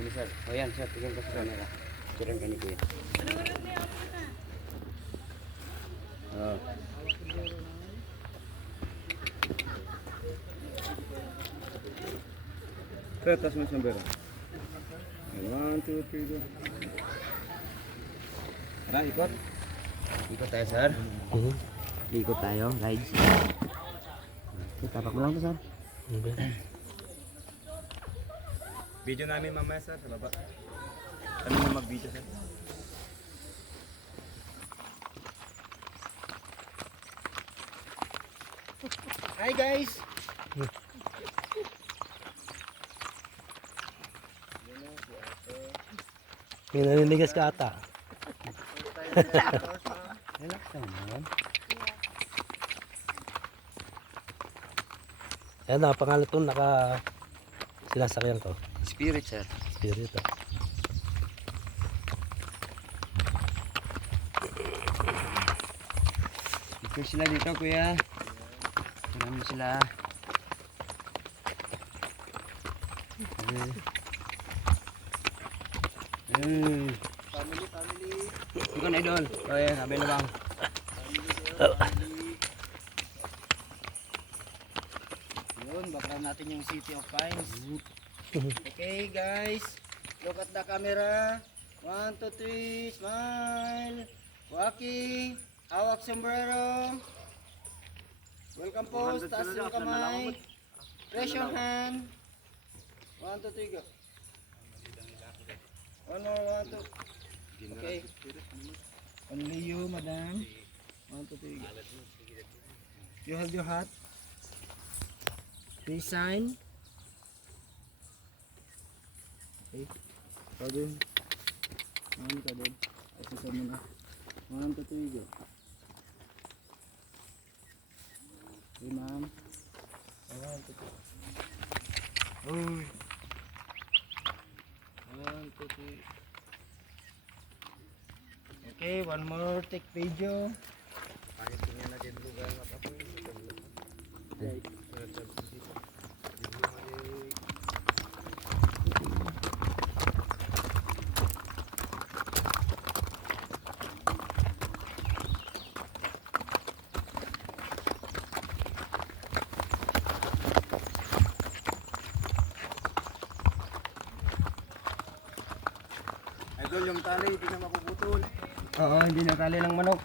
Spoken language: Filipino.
Ini sir. Oh yan sir, tingin ko sa camera. Turun ka ni Kuya. Oh. Sir, tas mo siyang bero. 1, 2, 3, go. Tara, ikot. Ikot tayo sir. Ikot tayo, guys. Tapak mo lang to sir. Video namin mamaya sir, sa baba. Kami na mag-video sir. Hi guys. May naninigas ka ata. Relax naman. Ayan na, pangalan ito naka sinasakyan ko. Spirit sir. Spirit. Ito sila dito kuya. Tingnan mo sila. Family. Ikaw na idol. O yan, sabi na bang. Yun, background natin yung City of Pines. Okay guys, look at the camera. 1, 2, 3, smile. Walking, hawak sombrero. Welcome po, taas yung kamay. Press your hand. 1, 2, 3, go. 1 more, 1, 2. Okay. Only you, madam. 1, 2, 3, go. You hold your hat. Please sign. Okay. Ikaw din. Ka din. Asisa mo na. 1, 2, 3, go. Okay, ma'am. 1, 2, 3. Uy. 1, 2, 3. Okay, one more take video. Idol, yung tali, hindi na mapuputol. Oo, hindi na tali ng manok.